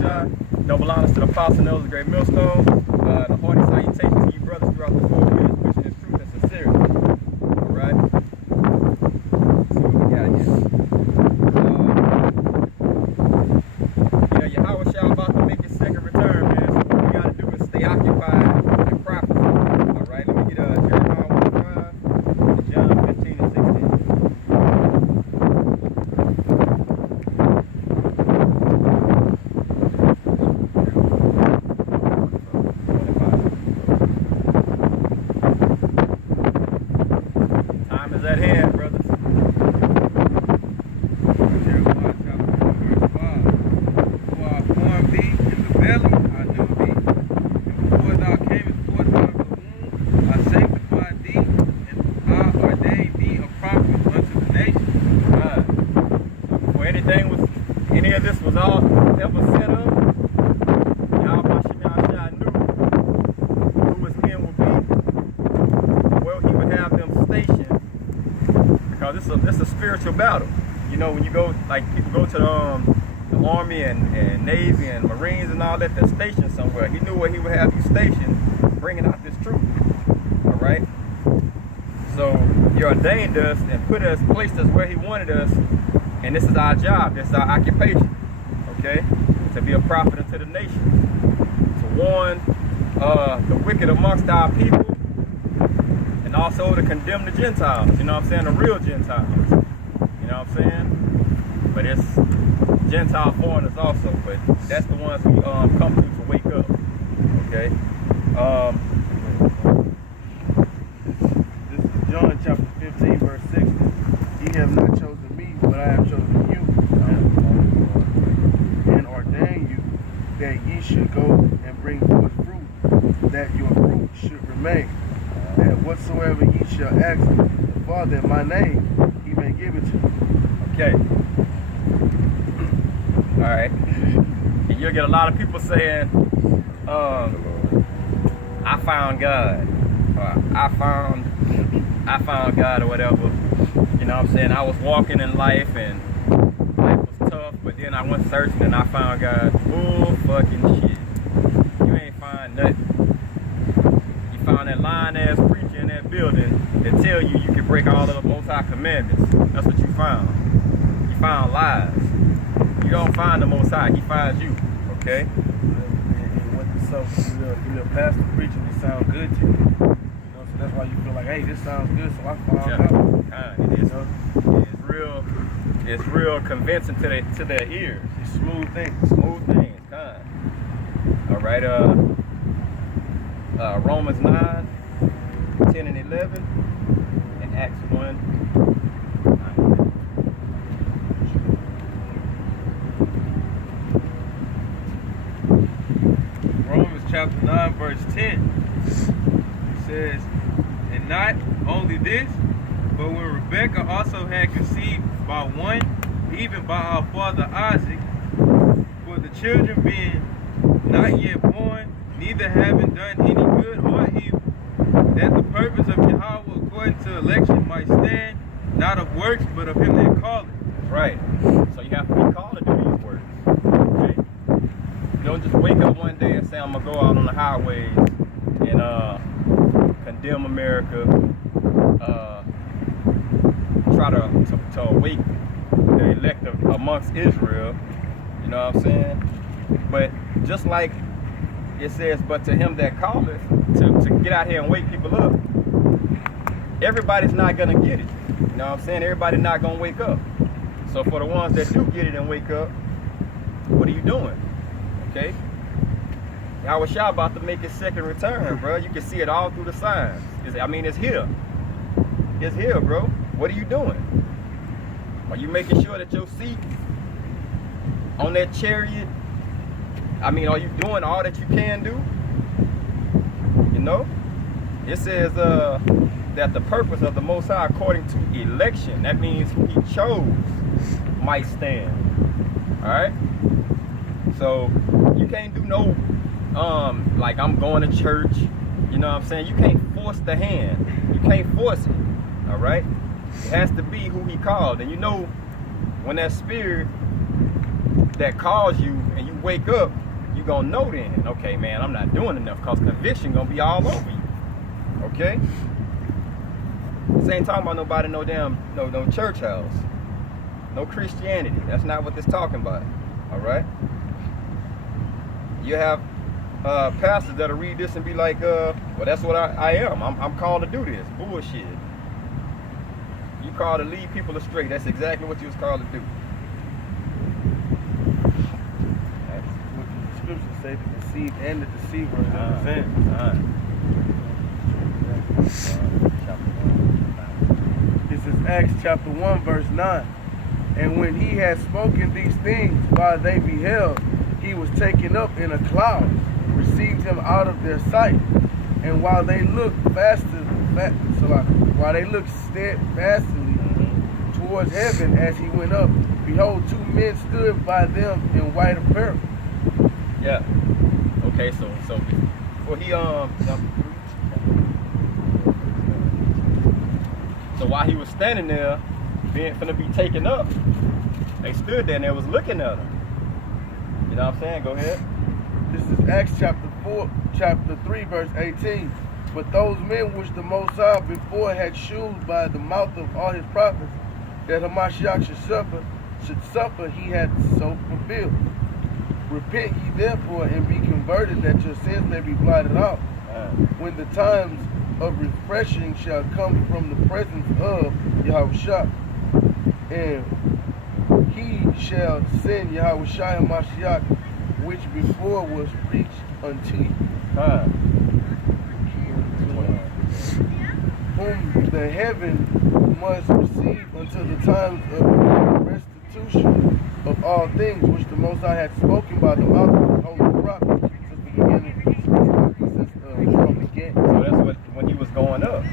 Shai. Double honors to the apostle, the great millstone. The hearty salutation to you brothers throughout the 4 years, wishing is truth and sincerity. All right. Let's see what we got here. Yahweh Shai about to make his second return, man. So what we got to do is stay occupied in prophecy. All right. Let me get Jeremiah 1:5 and John 15 and 16. Time is at hand, brothers. Jeremiah chapter 1, verse 5. Before I formed thee in the belly, I knew thee. And before thou camest forth out of the womb, I sanctified thee, and I ordained thee a prophet unto the nations. So before any of this was all ever set up, Yahweh Shai knew who his men would be, where he would have them stationed, because it's a spiritual battle. You know, when you go, like people go to the Army and Navy and Marines and all that, they're stationed somewhere. He knew where he would have you stationed, bringing out this truth. All right. So he ordained us and placed us where he wanted us, and this is our job. This is our occupation. Okay, to be a prophet unto the nations, to warn the wicked amongst our people, and also to condemn the Gentiles. You know what I'm saying? The real Gentiles. You know what I'm saying? But it's Gentile foreigners also, but that's the ones who come to wake up. Okay. This is John chapter 15, verse 60. Ye have not chosen me, but I have chosen you, and ordained you that ye should go and bring forth fruit, that your fruit should remain, that whatsoever ye shall ask the Father in my name, he may give it to you. Okay. All right. And you'll get a lot of people saying, I found God, or I found God, or whatever. You know what I'm saying? I was walking in life and life was tough, but then I went searching and I found God. Bull fucking shit. You ain't find nothing. You found that lying ass preacher in that building that tell you can break all of the Most High commandments. That's what you found. You found lies. You don't find the Most High, he finds you. Okay? And what the pastor preaching, it sound good to you. You know, so that's why you feel like, hey, this sounds good, so I found out. It's real convincing to their ears. It's smooth things. Kind. All right, Romans 9, 10 and 11, and Acts 1, 9. Romans chapter 9, verse 10. It says, and not only this, but when Rebekah also had conceived by one, even by our father Isaac, for the children being not yet born, neither having done any good or evil, that the purpose of Yahweh according to election might stand, not of works, but of him that called it. Right. So you have to be called to do these works. Okay? You don't just wake up one day and say, I'm going to go out on the highways and condemn America, try to awake the elect amongst Israel. You know what I'm saying? But just like it says, but to him that calleth, to get out here and wake people up, everybody's not going to get it. You know what I'm saying? Everybody's not going to wake up. So for the ones that do get it and wake up, what are you doing? Okay? Yahweh Shai about to make his second return, bro. You can see it all through the signs. It's here. It's here, bro. What are you doing? Are you making sure that your seat on that chariot, are you doing all that you can do? You know? It says that the purpose of the Most High according to election, that means who he chose, might stand. Alright? So you can't do no like I'm going to church. You know what I'm saying? You can't force the hand. You can't force it. Alright? It has to be who he called. And you know when that spirit that calls you and you wake up, you gonna know then, okay, man, I'm not doing enough, cause conviction gonna be all over you. Okay? This ain't talking about nobody, no church house, no Christianity. That's not what this talking about. All right? You have pastors that'll read this and be like, well, that's what I am. I'm called to do this. Bullshit. You called to lead people astray. That's exactly what you was called to do. What the scriptures say, the deceived and the deceiver represent. This is Acts chapter 1, verse 9. And when he had spoken these things, while they beheld, he was taken up in a cloud, received him out of their sight. And while they looked steadfastly towards heaven as he went up, behold, two men stood by them in white apparel. Yeah. Okay, so before he so while he was standing there, being finna be taken up, they stood there and they was looking at him. You know what I'm saying? Go ahead. This is Acts chapter 3, verse 18. But those men which the Most High before had shewed by the mouth of all his prophets that Hamashiach should suffer, he had so fulfilled. Repent ye therefore and be converted, that your sins may be blotted out, when the times of refreshing shall come from the presence of Yahushua. And he shall send Yahushua Hamashiach, which before was preached unto you. Whom the heaven must receive until the times of restitution of all things, which the Most High had spoken by the mouth of the holy prophets since the beginning, since the world began. So that's what, when he was going up,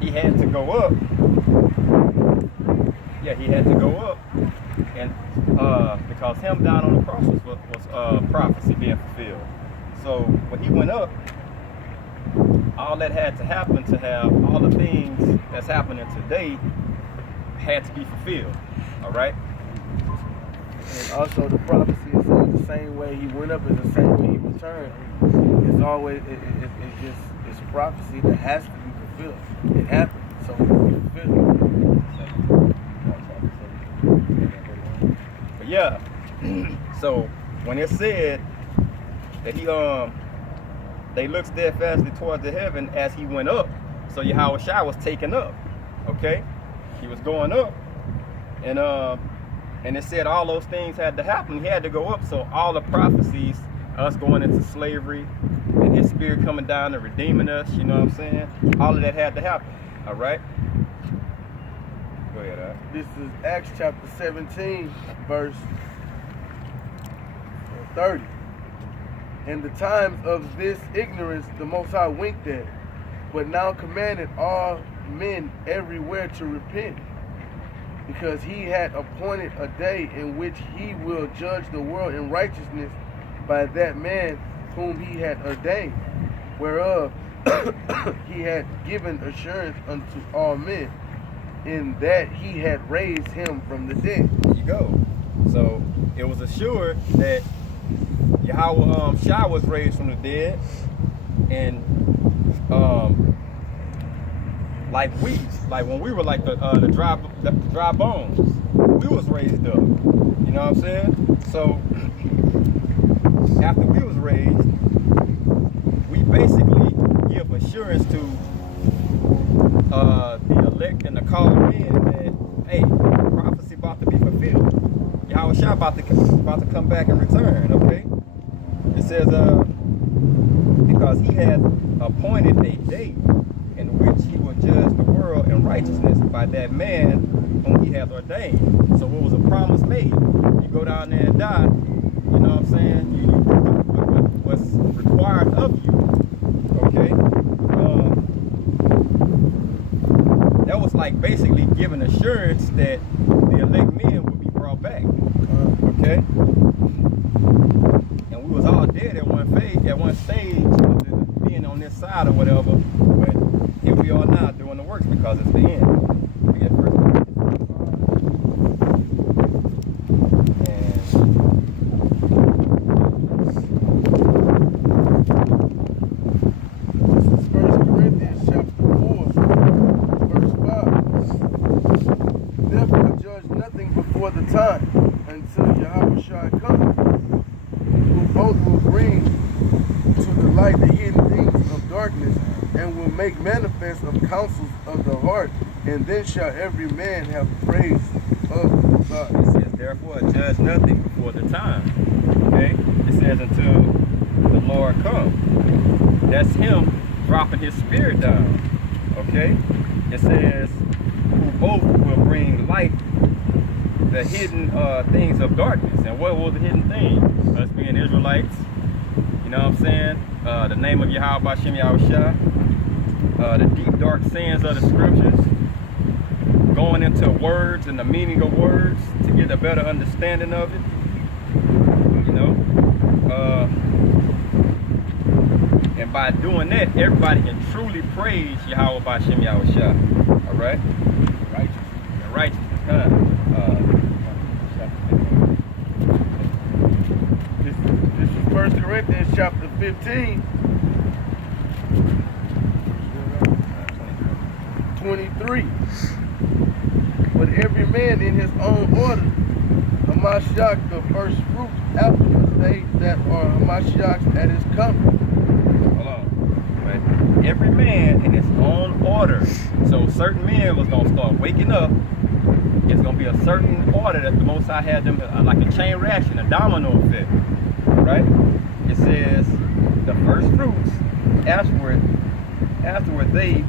he had to go up. Yeah, he had to go up, and because him down on the cross was prophecy being fulfilled. So when he went up, all that had to happen to have all the things that's happening today had to be fulfilled. All right. And also the prophecy is saying the same way he went up is the same way he returned. It's always it's prophecy that has to be fulfilled. It happened, so it will be fulfilled. But yeah, so when it said that they looked steadfastly towards the heaven as he went up, so Yahushua was taken up. Okay, he was going up, and it said all those things had to happen. He had to go up, so all the prophecies, us going into slavery, and his spirit coming down and redeeming us, you know what I'm saying? All of that had to happen. All right. Go ahead. This is Acts chapter 17, verse 30. In the times of this ignorance, the Most High winked at, but now commanded all men everywhere to repent, because he had appointed a day in which he will judge the world in righteousness by that man whom he had ordained, whereof he had given assurance unto all men, in that he had raised him from the dead. There you go. So it was assured that Yahushua was raised from the dead, and like when we were like the dry bones, we was raised up. You know what I'm saying? So after we was raised, we basically give assurance to the elect and the called men that, hey, prophecy about to be fulfilled. Yahushua about to come back and return. Okay. It says, because he has appointed a day in which he will judge the world in righteousness by that man whom he has ordained. So what was a promise made? You go down there and die, you know what I'm saying? You do what's required of you. Okay? That was like basically giving assurance that the elect men would be brought back. Okay? And we was all dead at one stage of being on this side or whatever, but here we are now doing the works because it's the end. We get first. And light the hidden things of darkness, and will make manifest of counsels of the heart, and then shall every man have praise of God. It says, therefore, judge nothing before the time. Okay? It says, until the Lord come. That's him dropping his spirit down. Okay? It says, who both will bring light the hidden things of darkness. And what were the hidden things? Us being Israelites. You know what I'm saying? The name of Yahweh Bashem Yahushua. The deep dark sins of the scriptures. Going into words and the meaning of words to get a better understanding of it. You know? And by doing that, everybody can truly praise Yahweh Bashem Yahushua. Alright? Righteousness. And righteousness. This is 1 Corinthians chapter 15, 23. But every man in his own order, Hamashiach the first fruit, afterwards they that are Hamashiachs at his coming. Hold on. But every man in his own order. So certain men was going to start waking up. It's going to be a certain order that the Most High had them, like a chain reaction, a domino effect. Right? It says the first fruits, afterward they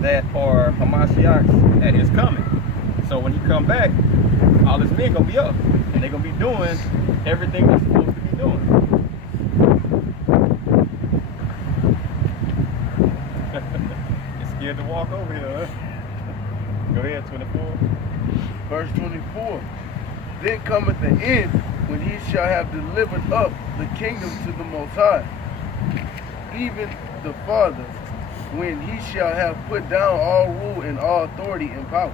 that are Hamashiachs at his coming. So when he come back, all his men gonna be up, and they're gonna be doing everything they're supposed to be doing. You're scared to walk over here, huh? Go ahead, 24. Verse 24. Then cometh the end, when he shall have delivered up the kingdom to the Most High, even the Father, when he shall have put down all rule and all authority and power.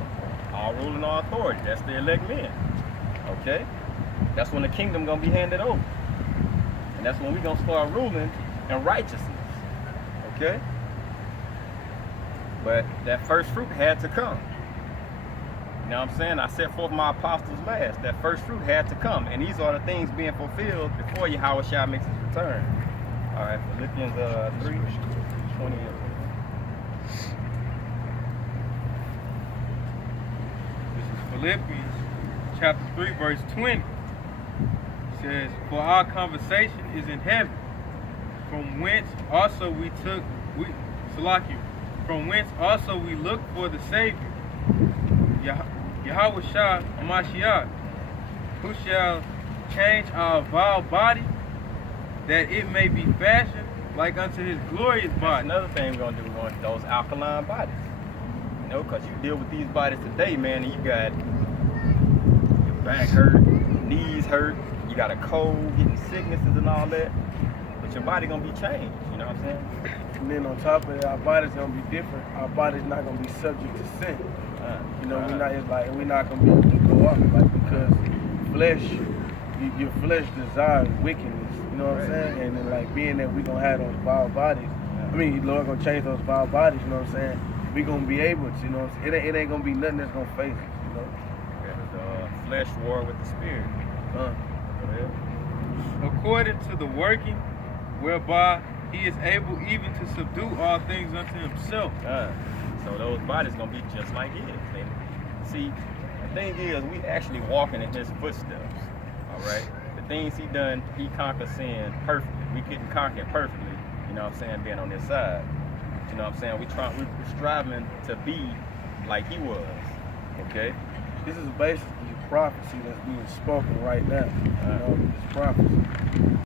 All rule and all authority. That's the elect men. Okay? That's when the kingdom gonna be handed over. And that's when we gonna start ruling in righteousness. Okay? But that first fruit had to come. You know what I'm saying? I set forth my apostles last. That first fruit had to come. And these are the things being fulfilled before Yahweh Shah makes his return. All right, Philippians 3, 20. Philippians chapter 3 verse 20 it says, for our conversation is in heaven, from whence also we look for the Savior, Yahweh Shah Hamashiach, who shall change our vile body, that it may be fashioned like unto his glorious body. Another thing we're gonna do, we're going to those alkaline bodies. You know, because you deal with these bodies today, man, and you got your back hurt, knees hurt, you got a cold, getting sicknesses and all that. But your body gonna be changed, you know what I'm saying? And then on top of that, our body's gonna be different. Our body's not gonna be subject to sin. You know, we're not gonna be able to go up, like, because your flesh desires wickedness. You know what I'm saying? And then, like, being that we're gonna have those vile bodies. I mean, the Lord gonna change those vile bodies. You know what I'm saying? We gonna be able to. You know, what I'm saying? It ain't gonna be nothing that's gonna face us. You know. Yeah, the flesh war with the spirit. According to the working whereby he is able even to subdue all things unto himself. So those bodies gonna be just like his. See, the thing is, we actually walking in his footsteps. All right. The things he done, he conquered sin perfectly. We couldn't conquer it perfectly. You know what I'm saying? Being on his side. You know what I'm saying? We're striving to be like he was. Okay. This is basically prophecy that's being spoken right now. You know, it's prophecy.